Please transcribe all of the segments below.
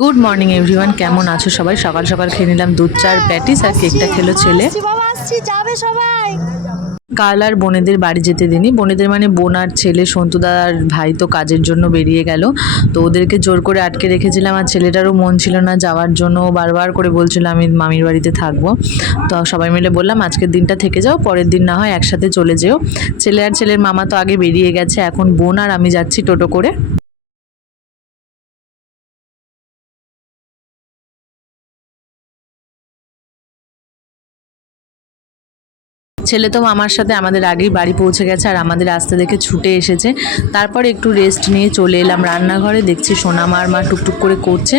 Good morning everyone কেমন আছো সবাই? সকাল সকাল খেয়ে নিলাম দুধ চার প্যাটিস আর কেকটা খেলো ছেলে। আসছি বাবা আসছি যাবে সবাই। কাল আর বোনেদের বাড়ি যেতে দিনি। বোনেদের মানে বোন আর ছেলে সন্তুদার ভাই তো কাজের জন্য বেরিয়ে গেল। তো ওদেরকে জোর করে আটকে রেখেছিলাম আর ছেলেটারও মন ছিল না যাওয়ার জন্য। বারবার করে বলছিল আমি মামির বাড়িতে থাকব। তো সবাই মিলে বললাম আজকের দিনটা থেকে যাও পরের দিন না হয় একসাথে চলে যেও। ছেলে আর ছেলের মামা তো আগে বেরিয়ে গেছে এখন বোন আর আমি যাচ্ছি টোটো করে। ছেলে তো মামার সাথে আমাদের আগেই বাড়ি পৌঁছে গেছে আর আমাদের আসতে দেখে ছুটে এসেছে। তারপর একটু রেস্ট নিয়ে চলে এলাম রান্নাঘরে, দেখছি সোনামার মা টুকটুক করে করছে।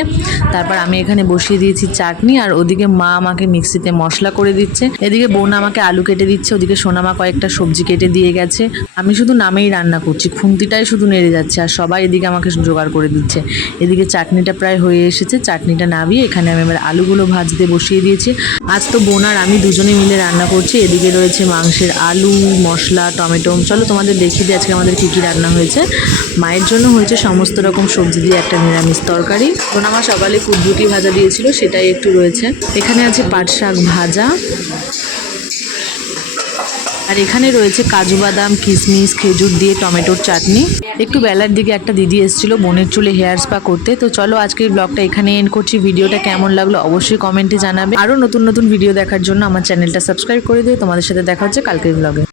তারপর আমি এখানে বসিয়ে দিয়েছি চাটনি আর ওদিকে মা আমাকে মিক্সিতে মশলা করে দিচ্ছে। এদিকে বোন আমাকে আলু কেটে দিচ্ছে, ওদিকে সোনামা কয়েকটা সবজি কেটে দিয়ে গেছে। আমি শুধু নামেই রান্না করছি, খুন্তিটাই শুধু নেড়ে যাচ্ছে আর সবাই এদিকে আমাকে জোগাড় করে দিচ্ছে। এদিকে চাটনিটা প্রায় হয়ে এসেছে, চাটনিটা নামিয়ে এখানে আমি এবার আলুগুলো ভাজতে বসিয়ে দিয়েছি। আজ তো বোন আর আমি দুজনে মিলে রান্না করছি, এদিকে রয়েছে মাংসের আলু, মশলা, টমেটো। চলো তোমাদের দেখিয়ে দিই আজকে আমাদের কী কী রান্না হয়েছে। মায়ের জন্য হয়েছে সমস্ত রকম সবজি দিয়ে একটা নিরামিষ তরকারি। বোন আমার সকালে কুদ্রুটি ভাজা দিয়েছিল, সেটাই একটু রয়েছে। এখানে আছে পাট শাক ভাজা আর এখানে রয়েছে কাজু বাদাম কিশমিশ খেজুর দিয়ে টমেটোর চাটনি। একটু বেলার দিকে একটা দিদি এসেছিল বোনের চুলে হেয়ার স্পা করতে। তো চলো আজকের ব্লগটা এখানে এন্ড করছি। ভিডিওটা কেমন লাগল অবশ্যই কমেন্টে জানাবে। আরও নতুন নতুন ভিডিও দেখার জন্য আমার চ্যানেলটা সাবস্ক্রাইব করে দিয়ে তোমাদের সাথে দেখা হচ্ছে কালকের ব্লগে